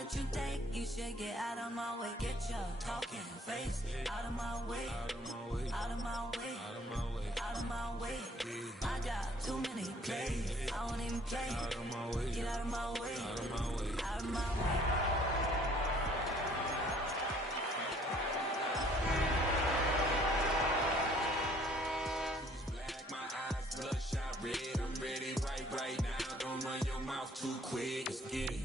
what you think. You should get out of my way. Get your talking face out of my way. Out of my way. Out of my way. Out of my way. Out of my way. I got too many plays. I won't even play. Out of my way. Get out of my way. Out of my way. Out of my way. Too quick, let's get it.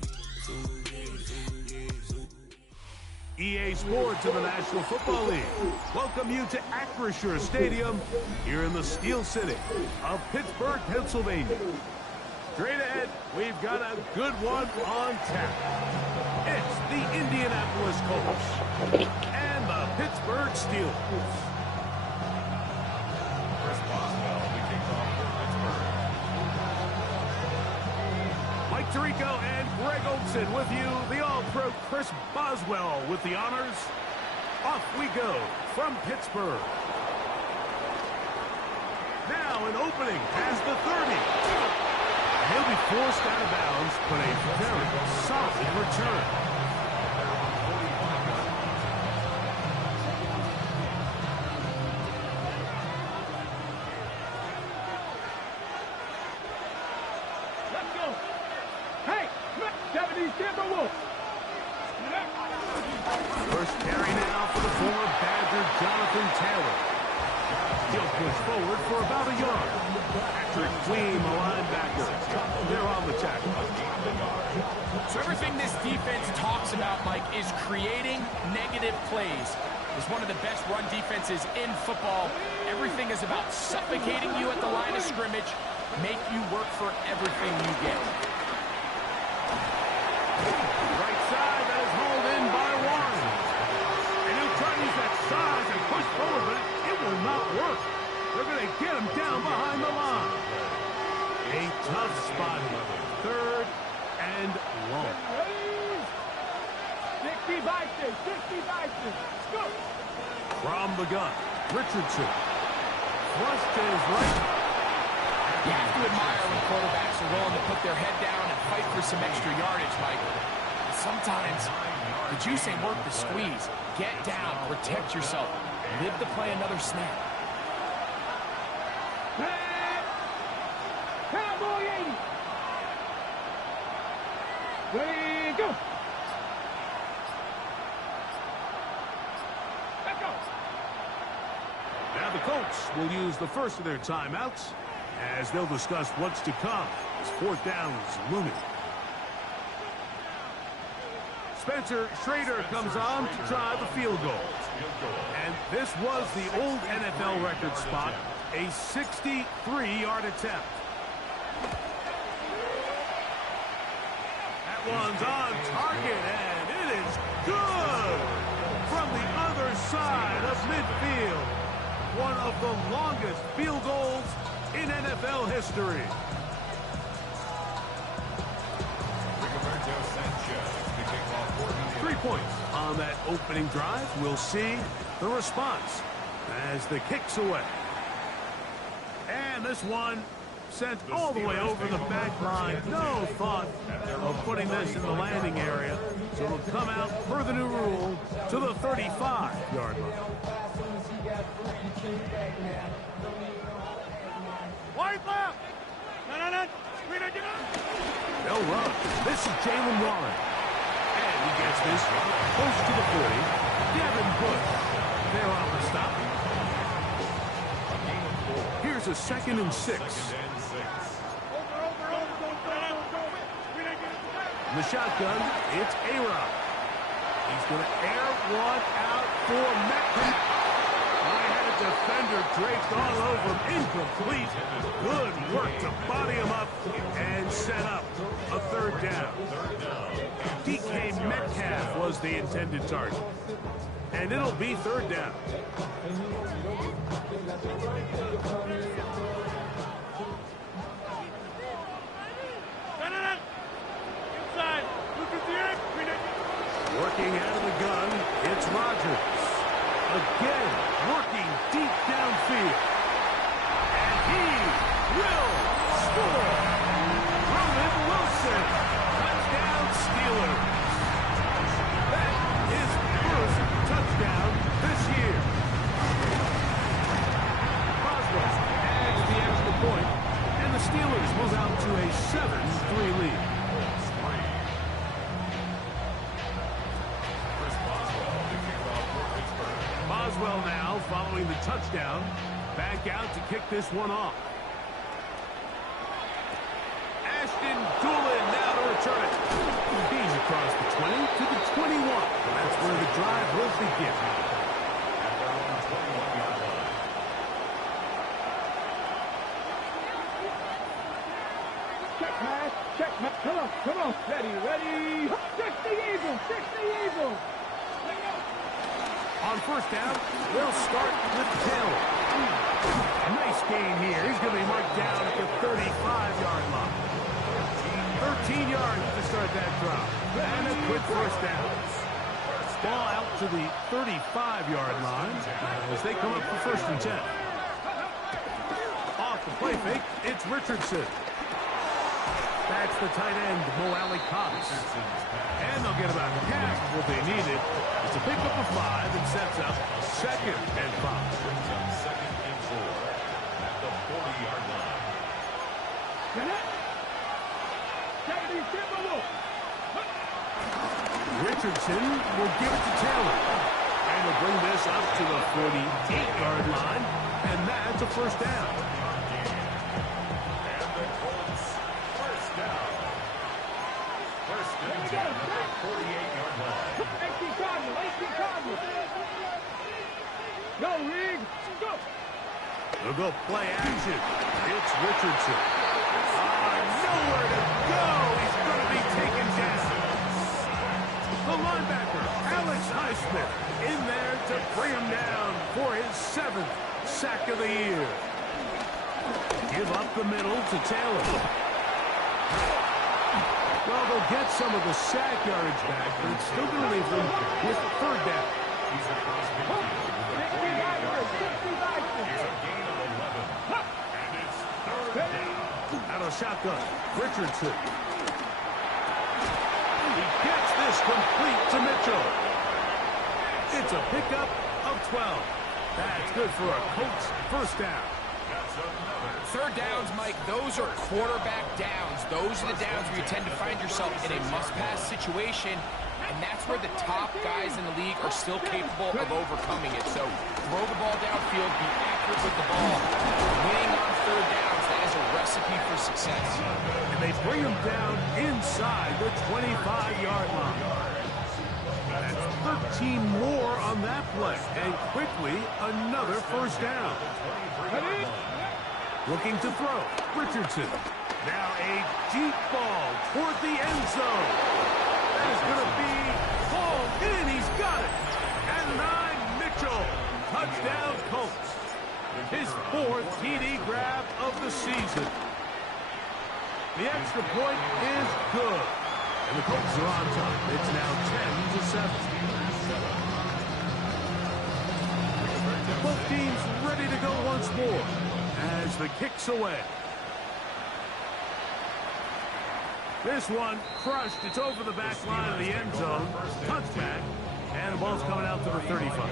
EA Sports of the National Football League welcome you to Acrisure Stadium here in the Steel City of Pittsburgh, Pennsylvania. Straight ahead, we've got a good one on tap. It's the Indianapolis Colts and the Pittsburgh Steelers. Mike Tirico and Greg Olson with you. The All-Pro Chris Boswell with the honors. Off we go from Pittsburgh. Now an opening has the 30. He'll be forced out of bounds, but a very solid return. First carry now for the former Badger, Jonathan Taylor. He'll push forward for about a yard. Patrick Queen, the linebacker. They're on the tackle. So everything this defense talks about, Mike, is creating negative plays. It's one of the best run defenses in football. Everything is about suffocating you at the line of scrimmage, make you work for everything you get. Right side, that is hauled in by Warren. And he'll try to use that size and push forward, but it will not work. They're going to get him down behind the line. A tough spot here. Third and long. 60 Vikings, 60 Vikings. Let's go. From the gun, Richardson. Thrust to his right. You have to admire when quarterbacks are willing to put their head down and fight for some extra yardage, Mike. Sometimes the juice ain't worth the squeeze. Get down, protect yourself, live to play another snap. Cowboy 80. Ready, go. Let's go. Now the Colts will use the first of their timeouts as they'll discuss what's to come as fourth down is looming. Spencer Schrader comes on to try the field goal. And this was the old NFL record spot, a 63-yard attempt. That one's on target, and it is good from the other side of midfield. One of the longest field goals in NFL history. 3 points on that opening drive. We'll see the response as the kick's away. And this one sent all the way over the back line. No thought of putting this in the landing area. So it'll come out per the new rule to the 35-yard line. Wide left. No. They'll run. This is Jalen Warren. And he gets this close to the 40. Devin Bush. They're on the stop. Here's a 2nd and 6. In the shotgun, it's A-Rob. He's going to air one out for Metcalf. Defender draped all over him, incomplete. Good work to body him up and set up a third down. DK Metcalf was the intended target. And it'll be third down. Inside. Working out of the gun, it's Rodgers. Again, working deep downfield. And he will score. Roman Wilson. Touchdown Steelers. well now following the touchdown. Back out to kick this one off. Ashton Doolin now to return it. He's across the 20 to the 21. That's where the drive will begin. Check pass. Check pass. Come on. Ready. Check the Eagles. On first down, they'll start with Taylor. Nice gain here. He's going to be marked down at the 35-yard line. 13 yards to start that drop. And a quick first down. Ball out to the 35-yard line as they come up for 1st and 10. Off the play fake, it's Richardson. That's the tight end, Mo Alley Cox. And they'll get about half of what they needed. It's a pickup of 5 and sets up 2nd and 5. Second and 4 at the 40-yard line. Richardson will give it to Taylor. And will bring this up to the 48-yard line. And that's a 1st down. And the Colts, 1st down. 1st and 10 at the 48-yard line. 18 Cardinals. Go, Rig. Go. They'll go play action. It's Richardson. Nowhere to go. He's going to be taken down. The linebacker, Alex Highsmith, in there to bring him down for his 7th sack of the year. Give up the middle to Taylor. Well, they'll get some of the sack yardage back, but it's still going to leave them with 3rd down. He's across midfield with a 48-yard gain. He's a gain of 11. And it's 3rd down. Out of shotgun, Richardson. He gets this complete to Mitchell. It's a pickup of 12. That's good for a Colts 1st down. 3rd downs, Mike, those are quarterback downs. Those are the downs where you tend to find yourself in a must-pass situation, and that's where the top guys in the league are still capable of overcoming it. So throw the ball downfield, be accurate with the ball. Winning on 3rd downs, that is a recipe for success. And they bring him down inside the 25-yard line. That's 13 more on that play, and quickly another 1st down. Looking to throw, Richardson. Now a deep ball toward the end zone. That is going to be hauled in. He's got it. And 9, Mitchell. Touchdown, Colts. His 4th TD grab of the season. The extra point is good. And the Colts are on top. It's now 10-7. Both teams ready to go once more as the kick's away. This one crushed. It's over the back line of the end zone. Touchback. And the ball's coming out to the 35.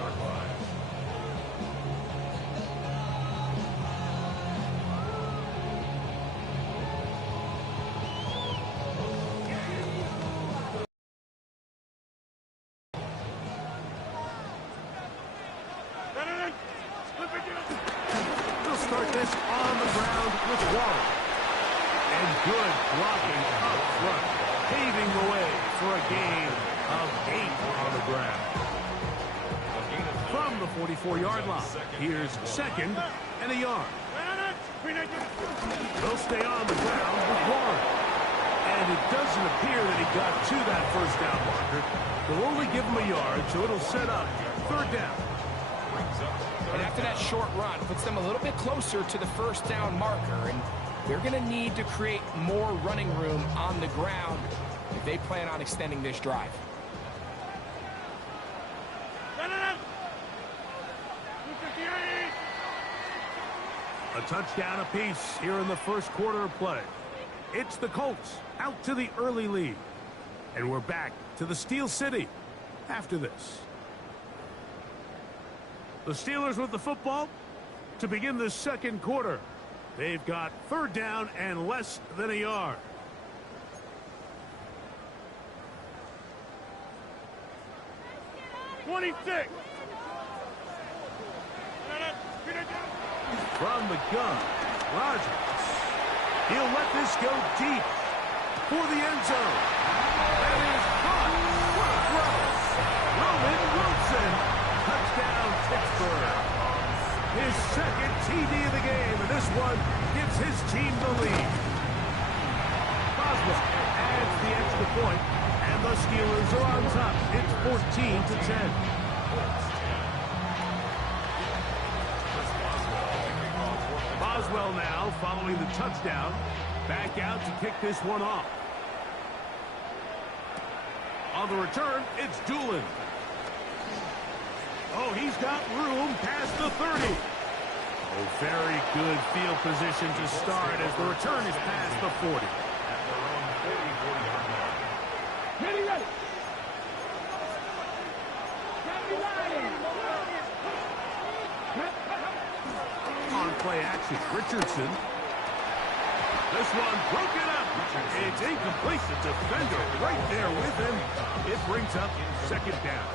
They'll start this on the ground with Warren. And good blocking up front, paving the way for a gain of 8 on the ground. From the 44-yard line, here's 2nd and a yard. They'll stay on the ground with Warren. And it doesn't appear that he got to that 1st down marker. They'll only give him a yard, so it'll set up 3rd down. And after that short run, puts them a little bit closer to the 1st down marker, and they're going to need to create more running room on the ground if they plan on extending this drive. A touchdown apiece here in the 1st quarter of play. It's the Colts out to the early lead. And we're back to the Steel City after this. The Steelers with the football to begin the 2nd quarter. They've got 3rd down and less than a yard. From the gun, Rodgers. He'll let this go deep for the end zone. That is caught. What a throw. Roman Wilson. Touchdown, Pittsburgh. His second TD of the game, and this one gives his team the lead. Boswell adds the extra point, and the Steelers are on top. It's 14-10. Boswell now following the touchdown. Back out to kick this one off. On the return, it's Doolin. Oh, he's got room past the 30. Oh, very good field position to start as the return is past the 40. Ready, ready. On play action, Richardson. This one broken up. It's incomplete. The defender right there with him. It brings up second down.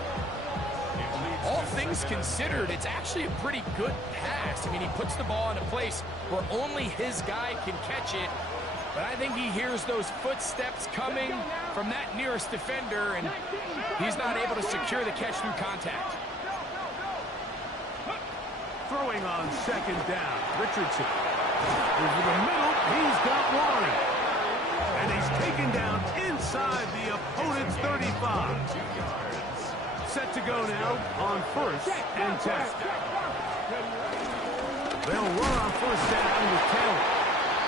All things considered, it's actually a pretty good pass. I mean, he puts the ball in a place where only his guy can catch it. But I think he hears those footsteps coming from that nearest defender, and he's not able to secure the catch through contact. Throwing on second down, Richardson. Over the middle, he's got Warren. And he's taken down inside the opponent's 35. Set to go now on first and 10. They'll run on first down with Taylor.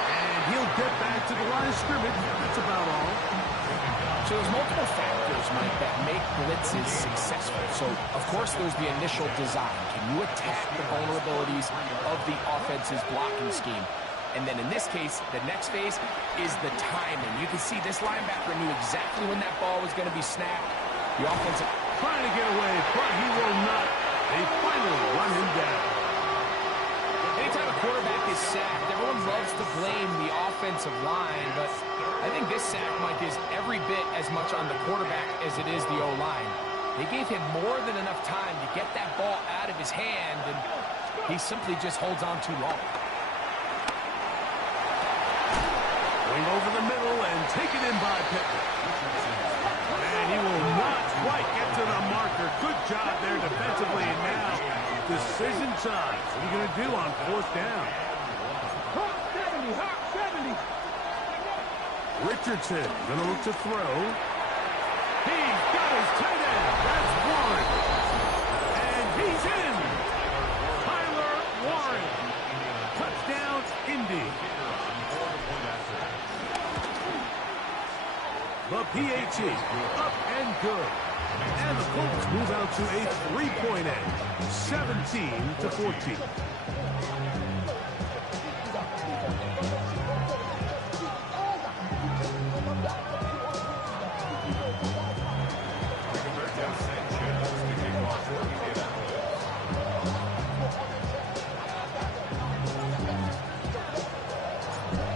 And he'll get back to the line of scrimmage. That's about all. So there's multiple factors, Mike, that make blitzes successful. So, of course, there's the initial design. Can you attack the vulnerabilities of the offense's blocking scheme? And then in this case, the next phase is the timing. You can see this linebacker knew exactly when that ball was going to be snapped. The offensive trying to get away, but he will not. They finally run him down. Anytime a quarterback is sacked, everyone loves to blame the offensive line, but I think this sack, Mike, is every bit as much on the quarterback as it is the O-line. They gave him more than enough time to get that ball out of his hand, and he simply just holds on too long. Going over the middle and taken in by Pittman. And he will not quite get to the marker. Good job there defensively, and now decision time. What are you going to do on fourth down? 70. Richardson going to look to throw. He's got his tight end. That's Warren. And he's in. Tyler Warren. Touchdown, Indy. The PAT up and good. And the Colts move out to a 3-point edge, 17-14.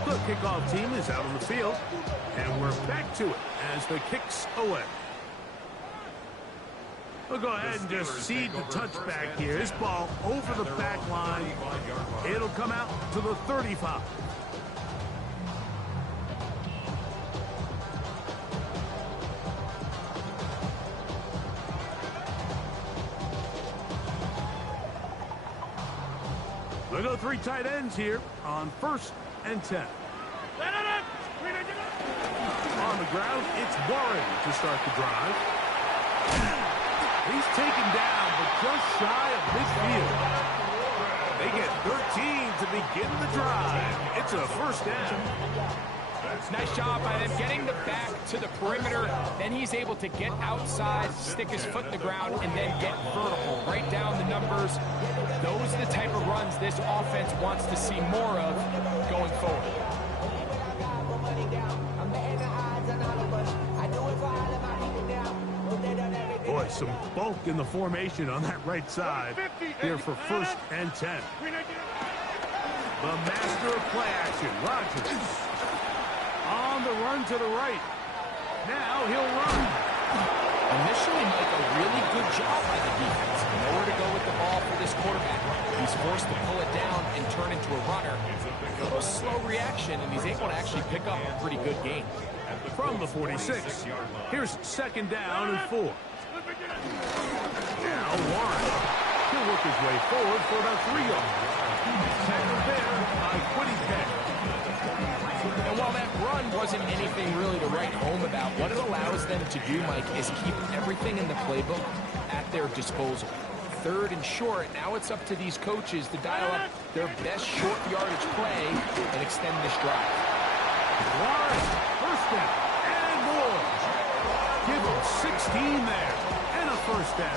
The kickoff team is out on the field, and we're back to it as the kick's away. We'll go ahead and just cede the touchback here. This ball over the back line. It'll come out to the 35. We'll go three tight ends here on first and 10. On the ground, it's Warren to start the drive. He's taken down, but just shy of midfield. They get 13 to begin the drive. It's a first down. Nice job by them getting the back to the perimeter. Then he's able to get outside, stick his foot in the ground, and then get vertical. Right down the numbers. Those are the type of runs this offense wants to see more of going forward. Boy, some bulk in the formation on that right side here for first and 10. The master of play action, Rodgers. On the run to the right. Now he'll run. Initially, Mike, a really good job by the defense. Nowhere to go with the ball for this quarterback. He's forced to pull it down and turn into a runner. A little slow reaction, and he's able to actually pick up a pretty good gain. From the 46, here's second down and 4. Now Warren. He'll work his way forward for about 3 yards. Tackled there by Quiddy Peck. And while that run wasn't anything really to write home about, what it allows them to do, Mike, is keep everything in the playbook at their disposal. Third and short, now it's up to these coaches to dial up their best short yardage play and extend this drive. Warren, first down, and more. Give him 16 there, and a first down.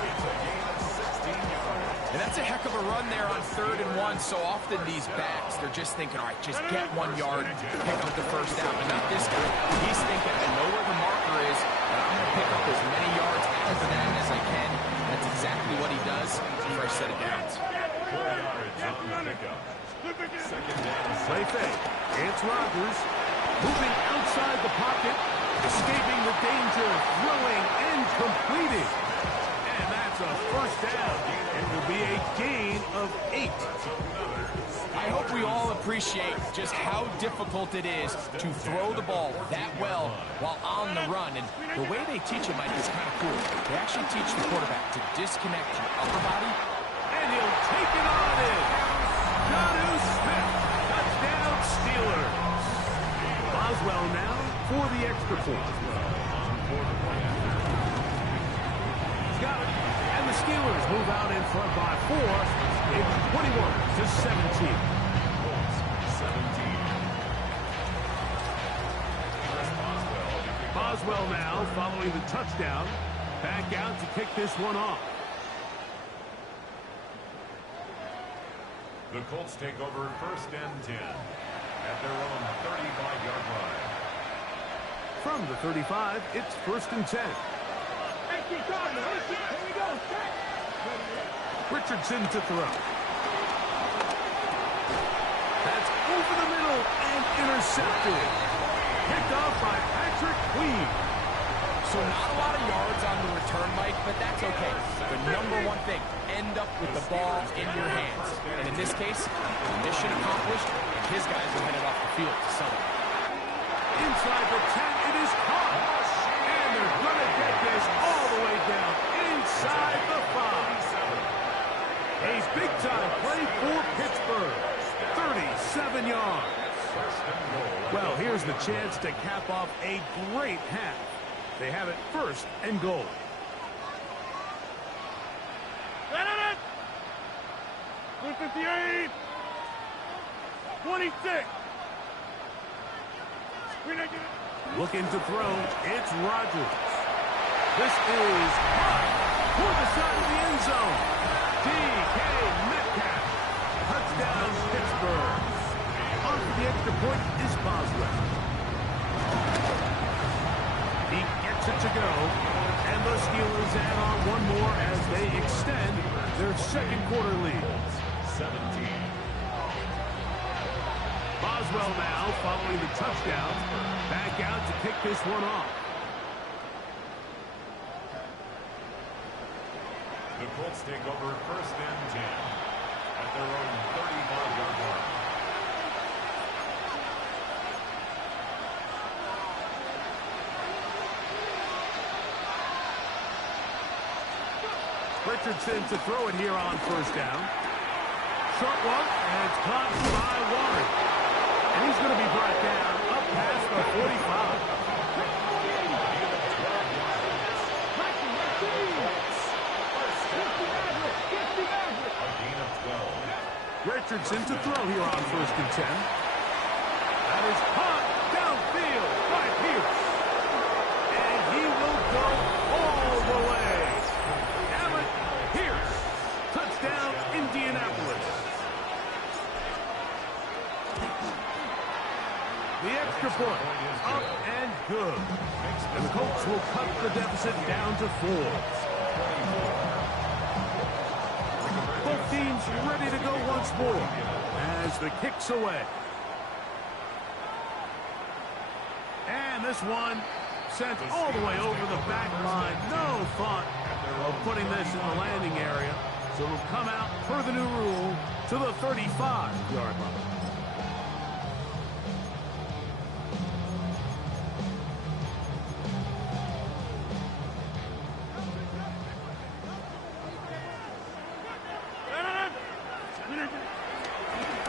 And that's a heck of a run there on 3rd and 1. So often these backs, they're just thinking, all right, just get 1 yard, pick up the first down. But not this guy. He's thinking, I know where the marker is, and I'm going to pick up as many yards after that as I can. That's exactly what he does for a set of downs. Play fake. It's Rodgers. Moving outside the pocket. Escaping the danger. Throwing and completing. And that's a first down. It will be a gain of 8. I hope we all appreciate just how difficult it is to throw the ball that well while on the run. And the way they teach it, Mike, is kind of cool. They actually teach the quarterback to disconnect your upper body. And he'll take it on in. Jonnu Smith. Touchdown Steelers. Boswell now for the extra point. He's got it. And the Steelers move out in front by 4. It's 21-17. Boswell now following the touchdown. Back out to kick this one off. The Colts take over 1st and 10 at their own 35-yard line. From the 35, it's 1st and 10. Richardson to throw. That's over the middle and intercepted. Picked off by Patrick Queen. So not a lot of yards on the return, Mike, but that's okay. The number one thing, end up with the ball in your hands. And in this case, mission accomplished, and his guys are headed off the field to celebrate. Inside the 10, it is caught. And they're going to get this all the way down inside the 5. A big-time play for Pittsburgh. 37 yards. Well, here's the chance to cap off a great half. They have it 1st and goal. 58. 26. Looking to throw, it's Rodgers. This is high for the side of the end zone. DK Metcalf. Touchdown, Pittsburgh. On for the extra point is Boswell. He gets it to go. And the Steelers add on one more as they extend their 2nd quarter lead. 17. Boswell now following the touchdown. Back out to kick this one off. The Colts take over 1st and 10 at their own 35-yard line. Richardson to throw it here on 1st down. Short one, and it's caught by Warren. And he's going to be brought down up past the 45. Richardson to throw here on 1st and 10. That is caught downfield by Pierce. And he will go all the way. Emmett Pierce. Touchdown, Indianapolis. The extra point up and good. And the Colts will cut the deficit down to 4. Both teams ready to go once more as the kick's away. And this one Sent all the way over the back line. No thought of putting this in the landing area. So it'll come out per the new rule to the 35-yard line.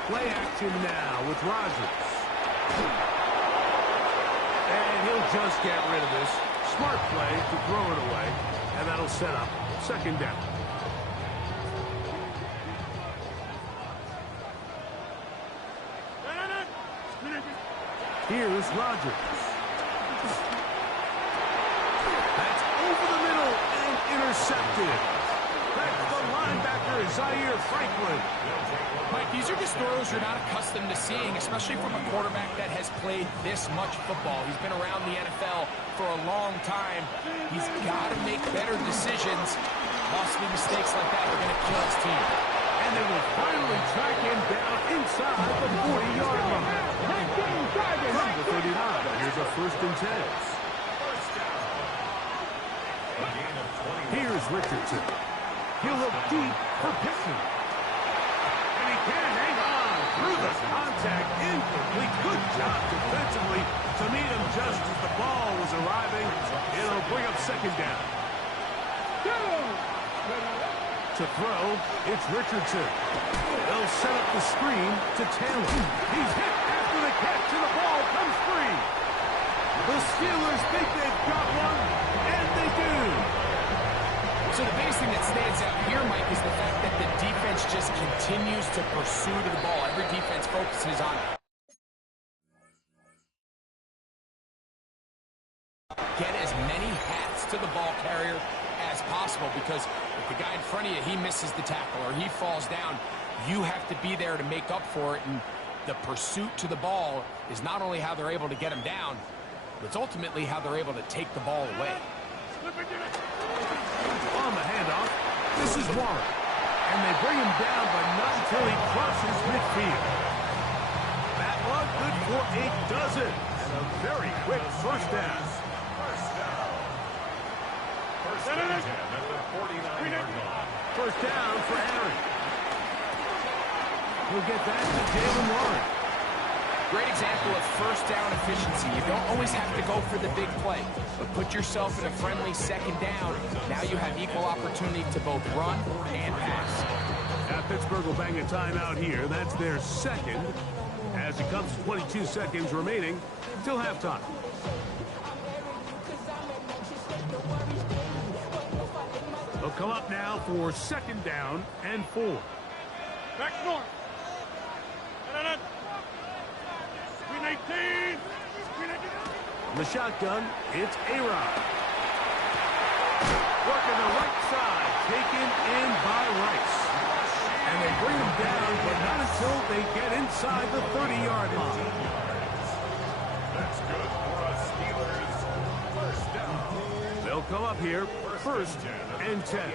Play action now with Rodgers. And he'll just get rid of this. Smart play to throw it away. And that'll set up second down. Here's Rodgers. That's over the middle and intercepted. That's the linebacker, Zaire Franklin. Mike, these are just throws you're not accustomed to seeing, especially from a quarterback that has played this much football. He's been around the NFL for a long time. He's got to make better decisions. Costly mistakes like that are going to kill his team. And they will finally track him down inside the 40-yard line. From the 39, here's a 1st and 10. Here's Richardson. He'll look deep for Pittman. And he can hang on through the contact. Incomplete. Good job defensively to meet him just as the ball was arriving. It'll bring up second down. To throw, it's Richardson. They'll set up the screen to Taylor. He's hit after the catch, and the ball comes free. The Steelers think they've got one, and they do. So the biggest thing that stands out here, Mike, is the fact that the defense just continues to pursue to the ball. Every defense focuses on get as many hats to the ball carrier as possible, because if the guy in front of you, he misses the tackle or he falls down, you have to be there to make up for it. And the pursuit to the ball is not only how they're able to get him down, but it's ultimately how they're able to take the ball away. On the handoff, this is Warren. And they bring him down, but not until he crosses midfield. That one good for 8 dozen. And a very quick first down. First down for Aaron. He'll get that to Jalen Warren. Great example of first down efficiency. You don't always have to go for the big play, but put yourself in a friendly second down. Now you have equal opportunity to both run and pass. Now Pittsburgh will bang a timeout here. That's their second, as it comes to 22 seconds remaining till halftime. They'll come up now for second down and 4. Back north. Screen 18. On the shotgun, it's A-Rod. Working the right side, taken in by Rice. And they bring him down, but not until they get inside the 30-yard line. That's good for us, Steelers. First down. They'll come up here, first and 10.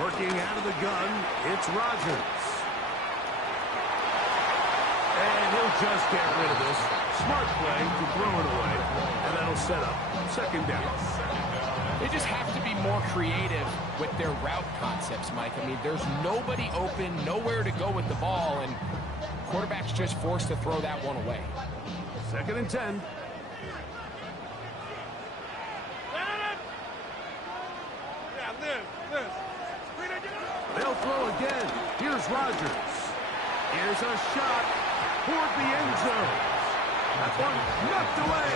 Working out of the gun, it's Rodgers. And he'll just get rid of this. Smart play to throw it away. And that'll set up second down. They just have to be more creative with their route concepts, Mike. I mean, there's nobody open, nowhere to go with the ball, and quarterback's just forced to throw that one away. Second and 10. They'll throw again. Here's Rodgers. Here's a shot toward the end zone. That one knocked away.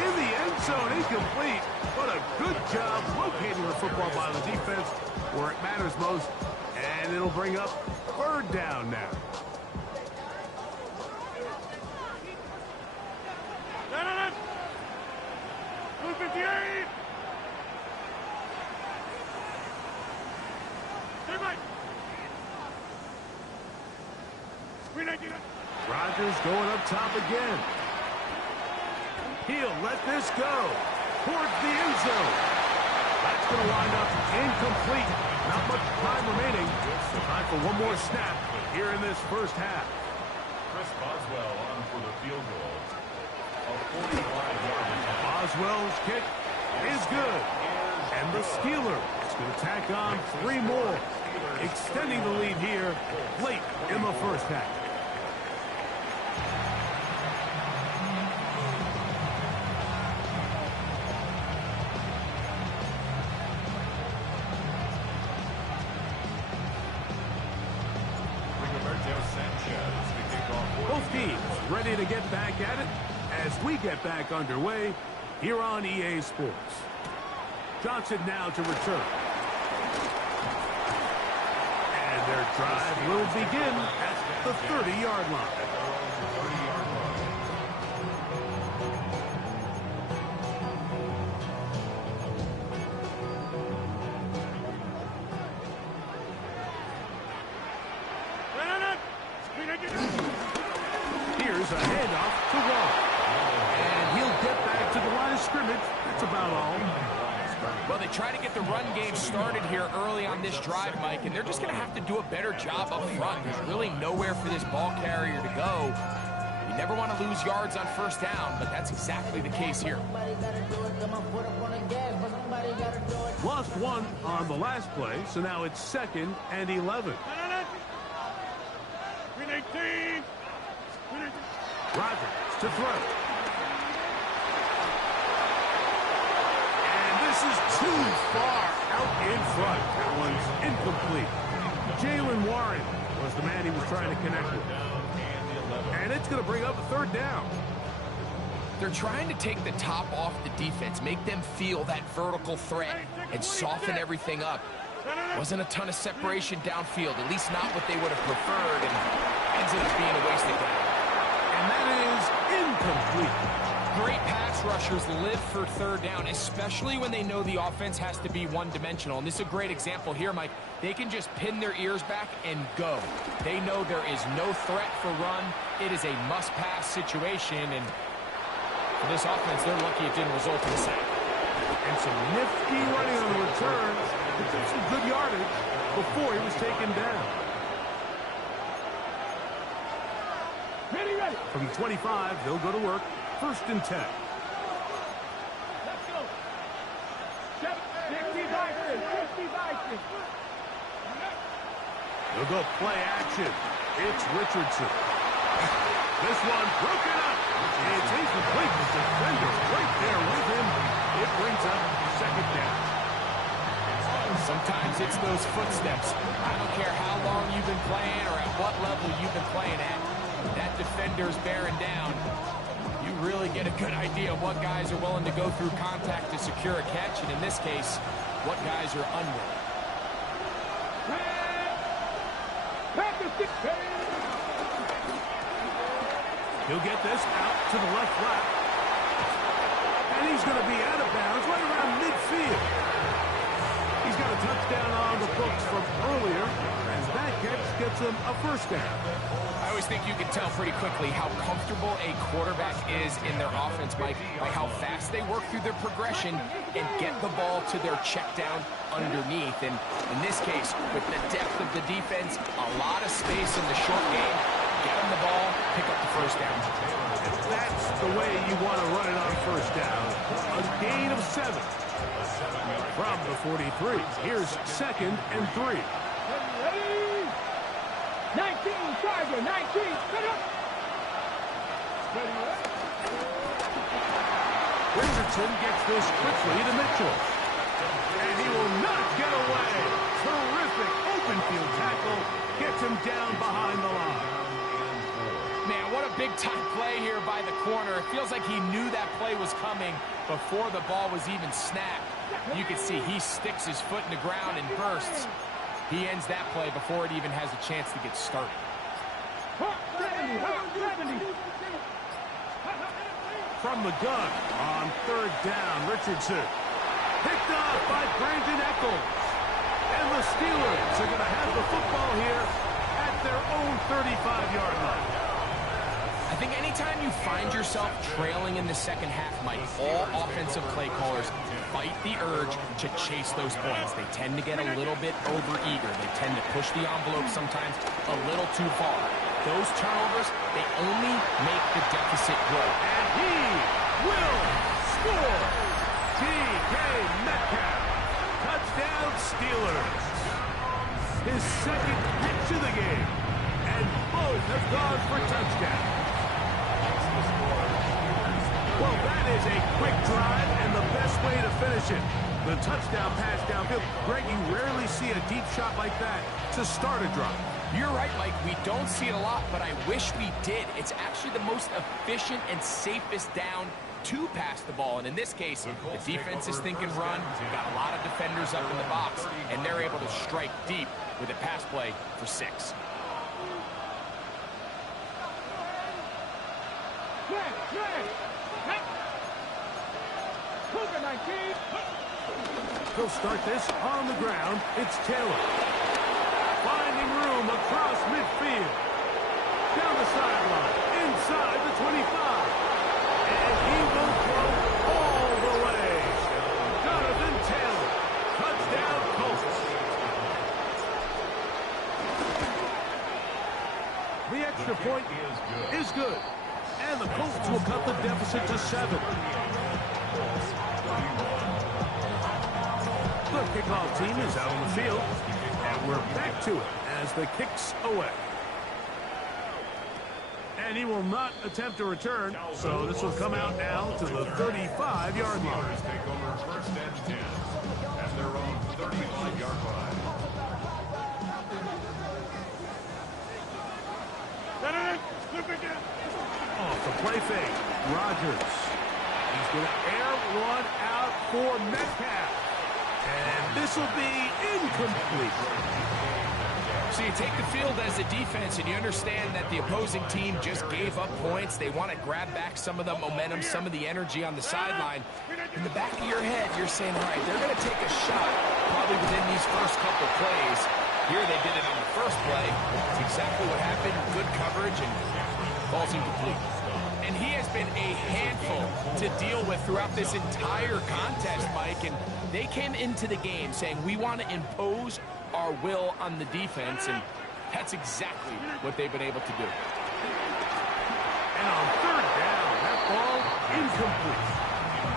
In the end zone, incomplete. But a good job locating the football by the defense where it matters most. And it'll bring up third down now. Rodgers going up top again. He'll let this go towards the end zone. That's going to wind up incomplete. Not much time remaining. Time for one more snap here in this first half. Chris Boswell on for the field goal. Boswell's kick is good. And the Steelers going to tack on 3 more, extending the lead here late in the first half. Both teams ready to get back at it as we get back underway here on EA Sports. Johnson now to return. And their drive will begin at the 30-yard line. Here's a handoff to Wall. And he'll get back to the line of scrimmage. That's about all. Well, they try to get the run game started here early on this drive, Mike, and they're just going to have to do a better job up front. There's really nowhere for this ball carrier to go. You never want to lose yards on first down, but that's exactly the case here. Lost 1 on the last play, so now it's 2nd and 11. Rodgers to throw. And this is too far out in front. That one's incomplete. Jalen Warren was the man he was trying to connect with. And it's going to bring up a 3rd down. They're trying to take the top off the defense, make them feel that vertical threat, and soften everything up. Wasn't a ton of separation downfield, at least not what they would have preferred, and ended up being a wasted down. And that is incomplete. Great pass rushers live for 3rd down, especially when they know the offense has to be one-dimensional. And this is a great example here, Mike. They can just pin their ears back and go. They know there is no threat for run. It is a must-pass situation, and for this offense, they're lucky it didn't result in a sack. And some nifty running on the return. He took some good yardage before he was taken down. Ready. From the 25, they'll go to work. 1st and 10. Let's go. 50 Vikings. They'll go play action. It's Richardson. This one broken up. It's incomplete. The defender right there with him. It brings up 2nd down. Sometimes it's those footsteps. I don't care how long you've been playing or at what level you've been playing at. That defender's bearing down. You really get a good idea of what guys are willing to go through contact to secure a catch, and in this case, what guys are unwilling. He'll get this out to the left flat. And he's going to be out of bounds right around midfield. He's got a touchdown on the books from earlier, as that catch gets him a 1st down. I always think you can tell pretty quickly how comfortable a quarterback is in their offense, Mike, by how fast they work through their progression and get the ball to their check down underneath. And in this case, with the depth of the defense, a lot of space in the short game, get them the ball, pick up the 1st down. That's the way you want to run it on 1st down. A gain of 7. From the 43, here's 2nd and 3. Ready. 19, Charger, 19. Set up. Richardson gets this quickly to Mitchell. And he will not get away. Terrific open field tackle. Gets him down behind the line. Man, what a big-time play here by the corner. It feels like he knew that play was coming before the ball was even snapped. You can see he sticks his foot in the ground and bursts. He ends that play before it even has a chance to get started. 70. From the gun on 3rd down, Richardson. Picked off by Brandon Echols. And the Steelers are going to have the football here at their own 35-yard line. I think anytime you find yourself trailing in the 2nd half, Mike, all offensive play callers fight the urge to chase those points. They tend to get a little bit overeager. They tend to push the envelope sometimes a little too far. Those turnovers, they only make the deficit grow. And he will score. DK Metcalf. Touchdown Steelers. His second catch of the game. And both have gone for touchdowns. Well, that is a quick drive and the best way to finish it. The touchdown pass downfield. Greg, you rarely see a deep shot like that to start a drive. You're right, Mike. We don't see it a lot, but I wish we did. It's actually the most efficient and safest down to pass the ball. And in this case, the defense is thinking run. Got a lot of defenders up in the box, and they're able to strike deep with a pass play for 6. He'll start this on the ground. It's Taylor. Finding room across midfield. Down the sideline. Inside the 25. And he will throw all the way. Jonathan Taylor. Touchdown Colts. The extra point is good. And the Colts will cut the deficit to 7. The kickoff team is out on the field, and we're back to it as the kick's away. And he will not attempt to return, so this will come out now to the 35-yard line. Take over 1st and 10 at their own 35-yard line. Off the play fake, Rodgers. He's going to air one out for Metcalf. And this will be incomplete. So you take the field as a defense, and you understand that the opposing team just gave up points. They want to grab back some of the momentum, some of the energy on the sideline. In the back of your head, you're saying, all right, they're going to take a shot probably within these first couple plays. Here they did it on the first play. It's exactly what happened. Good coverage, and ball's incomplete. And he has been a handful to deal with throughout this entire contest, Mike. And they came into the game saying, we want to impose our will on the defense, and that's exactly what they've been able to do. And on 3rd down, that ball incomplete.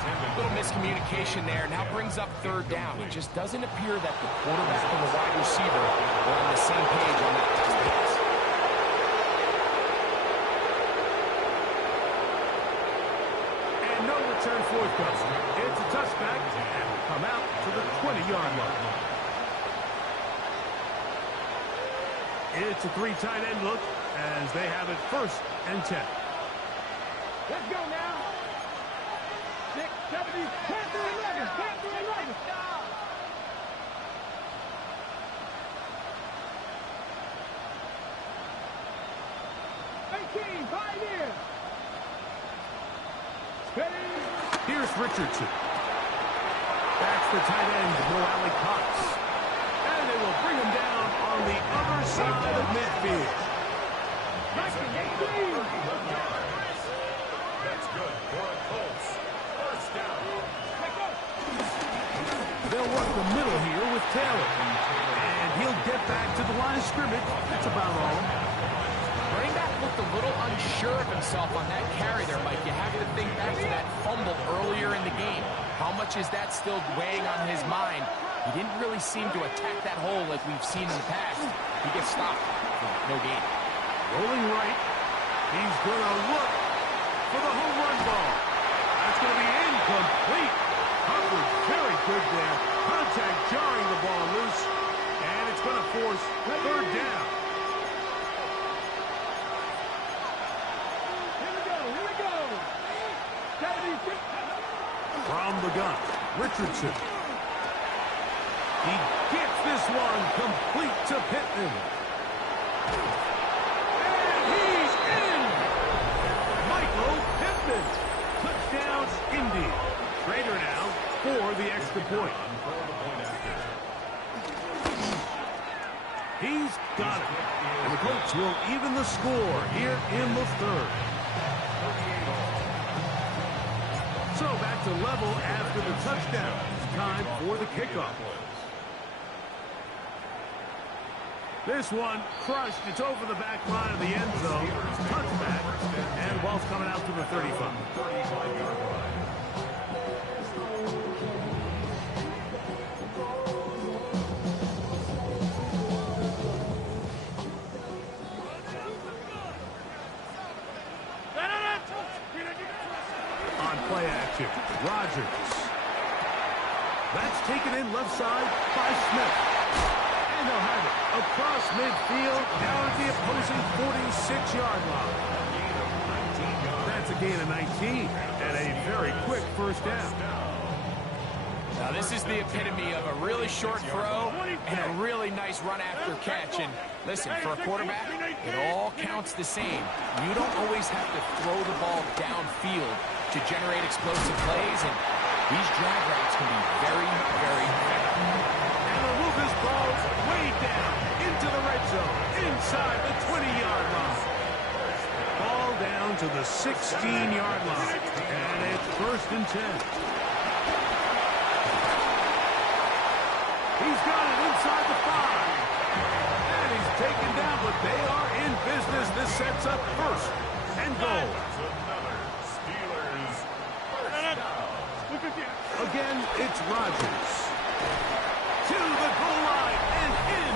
A little miscommunication there, now brings up 3rd down. It just doesn't appear that the quarterback and the wide receiver are on the same page on that last pass. And no return forthcoming. It's a touchback, and will come out to the 20-yard line. It's a 3 tight end look as they have it 1st and 10. Let's go now. 6, 7, 10 through 11. 10 through 11. 18, 5 years. Steady. Here's Richardson. That's the tight end, Moali Cox. And they will bring him down on the other side of midfield. That's good for a Colts. 1st down. They'll work the middle here with Taylor. And he'll get back to the line of scrimmage. That's about all. Running back looked a little unsure of himself on that carry there, Mike. You have to think back to that fumble earlier in the game. How much is that still weighing on his mind? He didn't really seem to attack that hole like we've seen in the past. He gets stopped. No gain. Rolling right. He's going to look for the home run ball. That's going to be incomplete. Hubbard very good there. Contact jarring the ball loose. And it's going to force 3rd down. Here we go. 76. From the gun, Richardson. He gets this one complete to Pittman. And he's in! Michael Pittman. Touchdown, Indy. Schrader now for the extra point. He's got it. And the Colts will even the score here in the 3rd. So back to level after the touchdown. It's time for the kickoff. This one crushed. It's over the back line of the end zone. Touchback. And ball's coming out to the 35. On play action, Rodgers. That's taken in left side by Smith. And they'll have it across midfield down at the opposing 46-yard line. That's a gain of 19 and a very quick first down. Now this is the epitome of a really short throw and a really nice run after catch. And listen, for a quarterback, it all counts the same. You don't always have to throw the ball downfield to generate explosive plays, and these drag routes can be very, very effective. And they'll move this ball way down into the red zone, inside the 20-yard line. Ball down to the 16-yard line, and it's 1st and 10. He's got it inside the 5. And he's taken down, but they are in business. This sets up 1st and goal. Again, it's Rodgers. To the goal line and in.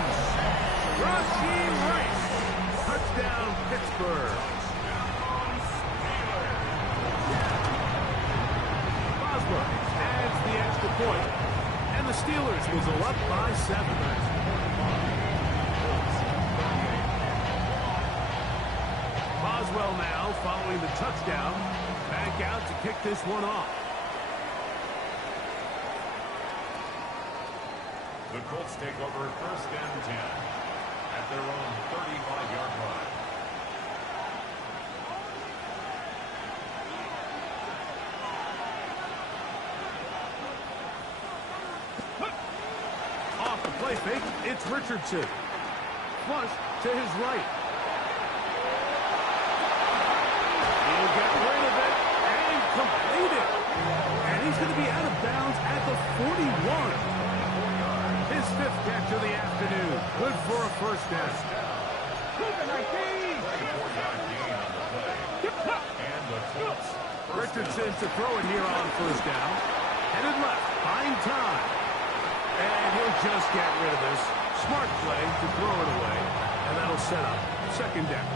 Rashee Rice. Touchdown, Pittsburgh. Boswell adds the extra point. And the Steelers will go up by 7. Boswell now following the touchdown. Back out to kick this one off. The Colts take over 1st and 10 at their own 35-yard line. Off the play fake, it's Richardson. Flush to his right. He'll get rid of it and complete it. And he's going to be out of bounds at the 41. His 5th catch of the afternoon. Good for a first down. Richardson to throw it here on first down. Headed left, buying time. And he'll just get rid of this. Smart play to throw it away. And that'll set up 2nd down.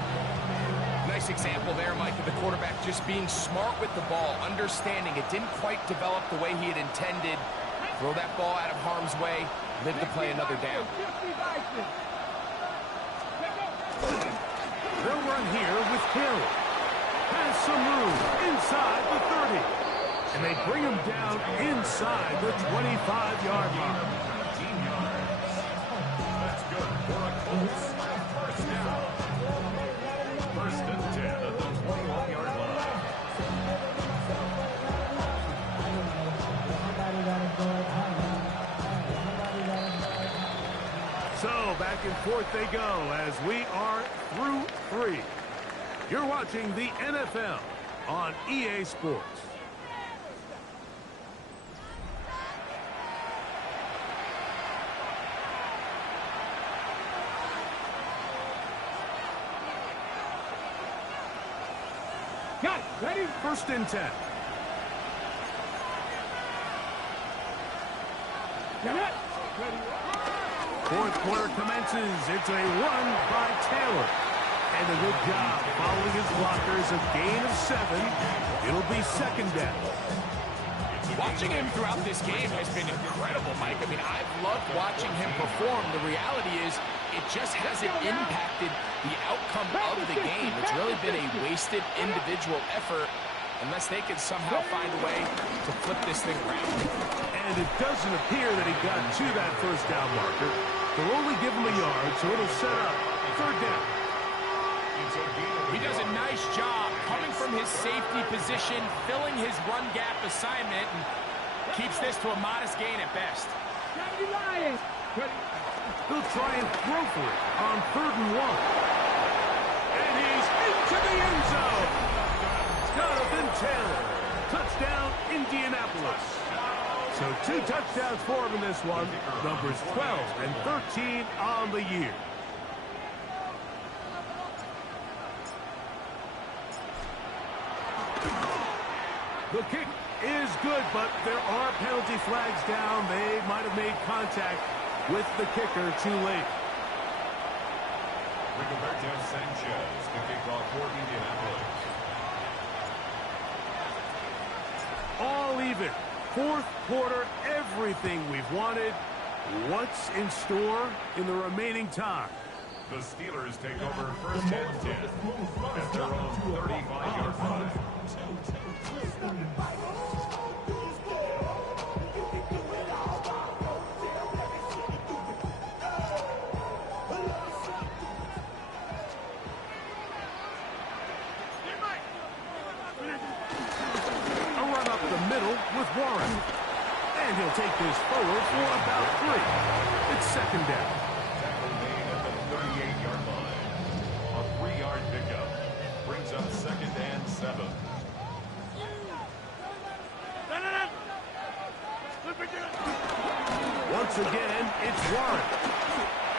Nice example there, Mike, of the quarterback just being smart with the ball, understanding it didn't quite develop the way he had intended. Throw that ball out of harm's way, live to play another down. They'll run here with Hill. Has some room inside the 30. And they bring him down inside the 25-yard line. That's good for a Colts first down. 1st and 10 at the 21-yard line. So back and forth they go as we are through 3. You're watching the NFL on EA Sports. Got it. Ready? 1st and 10. Got it. Ready. 4th quarter commences. It's a run by Taylor. And a good job following his blockers. A gain of 7. It'll be 2nd down. Watching him throughout this game has been incredible, Mike. I mean, I've loved watching him perform. The reality is it just hasn't impacted the outcome of the game. It's really been a wasted individual effort unless they can somehow find a way to flip this thing around. And it doesn't appear that he got to that first down marker. They'll only give him a yard, so it'll set up 3rd down. He does a nice job coming from his safety position, filling his run gap assignment, and keeps this to a modest gain at best. He'll try and throw for it on 3rd and 1. And he's into the end zone. Jonathan Taylor. Touchdown, Indianapolis. So 2 touchdowns for him in this one. Numbers 12 and 13 on the year. The kick is good, but there are penalty flags down. They might have made contact with the kicker too late. Rigoberto Sanchez, the kickoff for Indianapolis. All even. Fourth quarter, everything we've wanted. What's in store in the remaining time? The Steelers take over first and 10 at their own 35-yard line. A run up the middle with Warren. And he'll take this forward for about 3. It's second down. Tackle made at the 38-yard line. A 3-yard pickup brings up second and 7. Once again, it's Warren.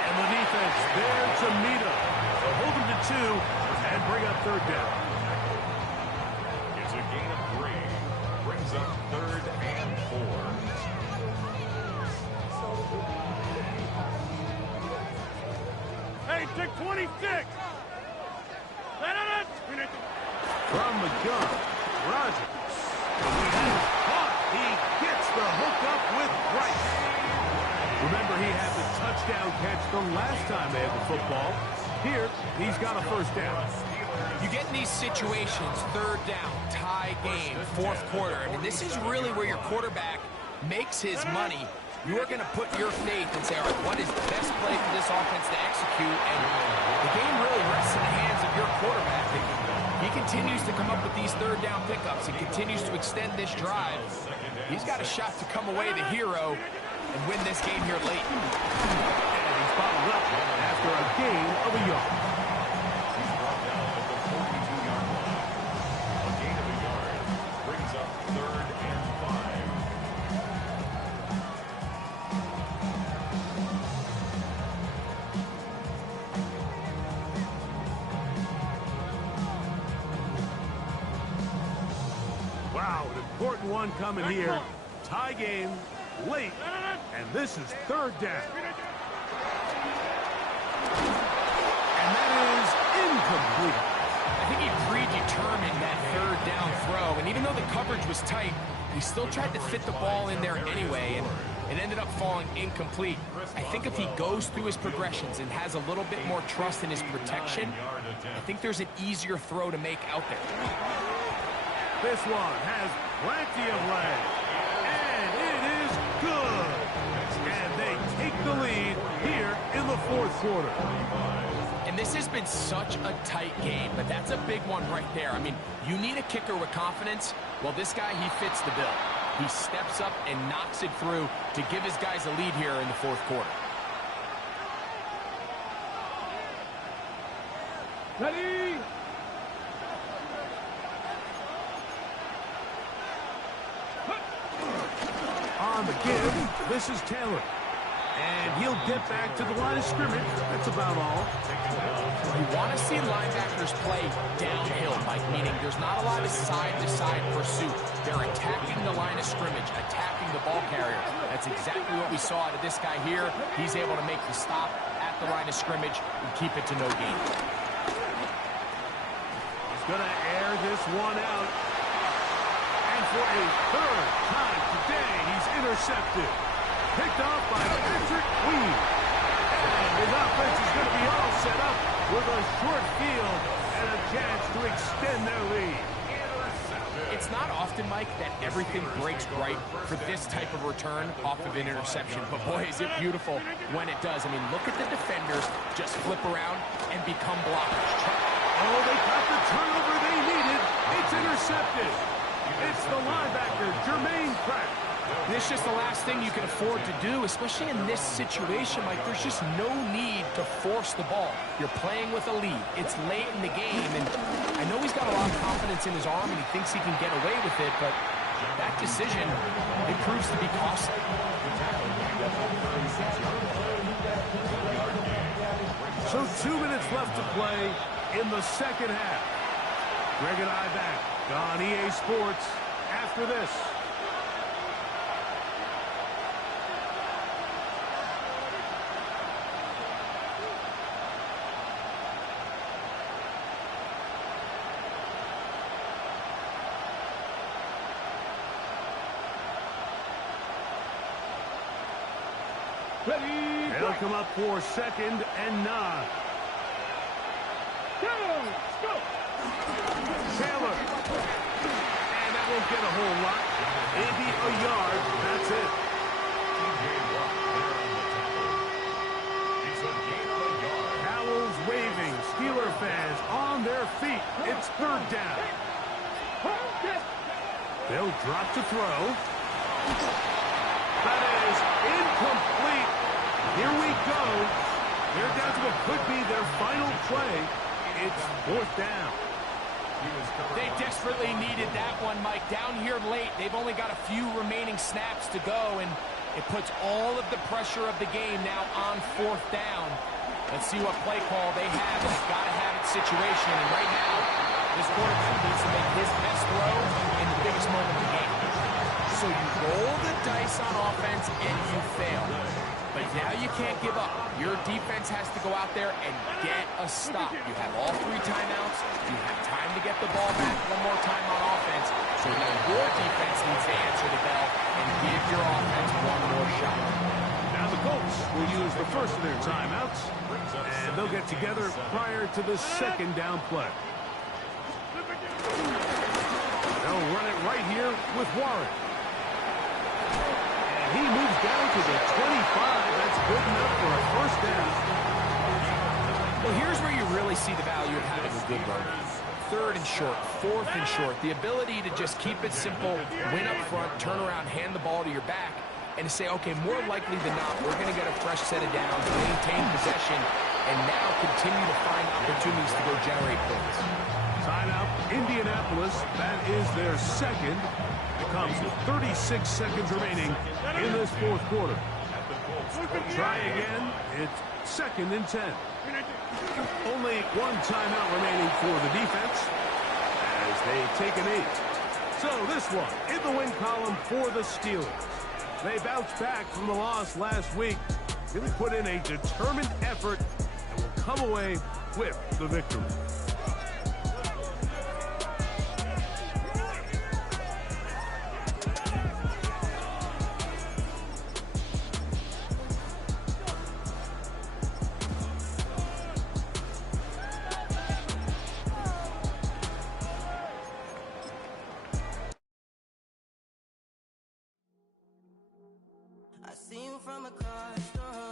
And the defense there to meet him. They'll hold him to 2 and bring up third down. It's a gain of 3. Brings up third and 4. Hey, take 26. From the gun, Rogers. Caught. He gets the hook up with Price. Remember, he had the touchdown catch the last time they had the football. Here, he's got a first down. You get in these situations, third down, tie game, fourth quarter. I mean, this is really where your quarterback makes his money. You are going to put your faith and say, all right, what is the best play for this offense to execute? And the game really rests in the hands of your quarterback. He continues to come up with these third down pickups. He continues to extend this drive. He's got a shot to come away the hero and win this game here late. And he's bottled up after a gain of a yard. He's brought down at the 42-yard line. A gain of a yard brings up third and 5. Wow, an important one coming here. Tie game, late, and this is third down. And that is incomplete. I think he predetermined that third down throw, and even though the coverage was tight, he still tried to fit the ball in there anyway, and it ended up falling incomplete. I think if he goes through his progressions and has a little bit more trust in his protection, I think there's an easier throw to make out there. This one has plenty of legs, and it is good. And they take the lead here in the fourth quarter. And this has been such a tight game, but that's a big one right there. I mean, you need a kicker with confidence. Well, this guy, he fits the bill. He steps up and knocks it through to give his guys a lead here in the fourth quarter. Ready? On the give, this is Taylor. And he'll get back to the line of scrimmage. That's about all. You want to see linebackers play downhill, Mike, meaning there's not a lot of side-to-side pursuit. They're attacking the line of scrimmage, attacking the ball carrier. That's exactly what we saw out of this guy here. He's able to make the stop at the line of scrimmage and keep it to no gain. He's going to air this one out. And for a third time today, he's intercepted. Picked off by Patrick Weed. And his offense is going to be all set up with a short field and a chance to extend their lead. It's not often, Mike, that everything breaks right for this type of return off of an interception. But, boy, is it beautiful when it does. I mean, look at the defenders just flip around and become blockers. Oh, they got the turnover they needed. It's intercepted. It's the linebacker, Jermaine Pratt. This is just the last thing you can afford to do, especially in this situation. Like, there's just no need to force the ball. You're playing with a lead. It's late in the game, and I know he's got a lot of confidence in his arm, and he thinks he can get away with it, but that decision, it proves to be costly. So 2 minutes left to play in the second half. Greg and I back on EA Sports after this. Ready, They'll come up for 2nd and 9. go! Taylor. And that won't get a whole lot. Maybe a yard. That's it. Towels waving. Steeler fans on their feet. It's 3rd down. They'll drop to throw. That is incomplete. Here we go. They're down to what could be their final play. It's 4th down. They desperately needed that one, Mike. Down here late, they've only got a few remaining snaps to go, and it puts all of the pressure of the game now on 4th down. Let's see what play call they have in a gotta-have-it situation. And right now, this quarterback needs to make his best throw in the biggest moment of the game. So you roll the dice on offense, and you fail. But now you can't give up. Your defense has to go out there and get a stop. You have all 3 timeouts. You have time to get the ball back one more time on offense. So now your defense needs to answer the bell and give your offense one more shot. Now the Colts will use the first of their timeouts, and they'll get together prior to the 2nd down play. They'll run it right here with Warren. He moves down to the 25. That's good enough for a 1st down. Well, here's where you really see the value of having a good run. 3rd and short, 4th and short. The ability to just keep it simple, win up front, turn around, hand the ball to your back, and to say, okay, more likely than not, we're going to get a fresh set of downs, maintain possession, and now continue to find opportunities to go generate points. Timeout, Indianapolis. That is their 2nd. It comes with 36 seconds remaining in this 4th quarter. Try again. It's 2nd and 10. Only 1 timeout remaining for the defense as they take an 8. So this one in the win column for the Steelers. They bounced back from the loss last week, really put in a determined effort, and will come away with the victory. I see you from across the room.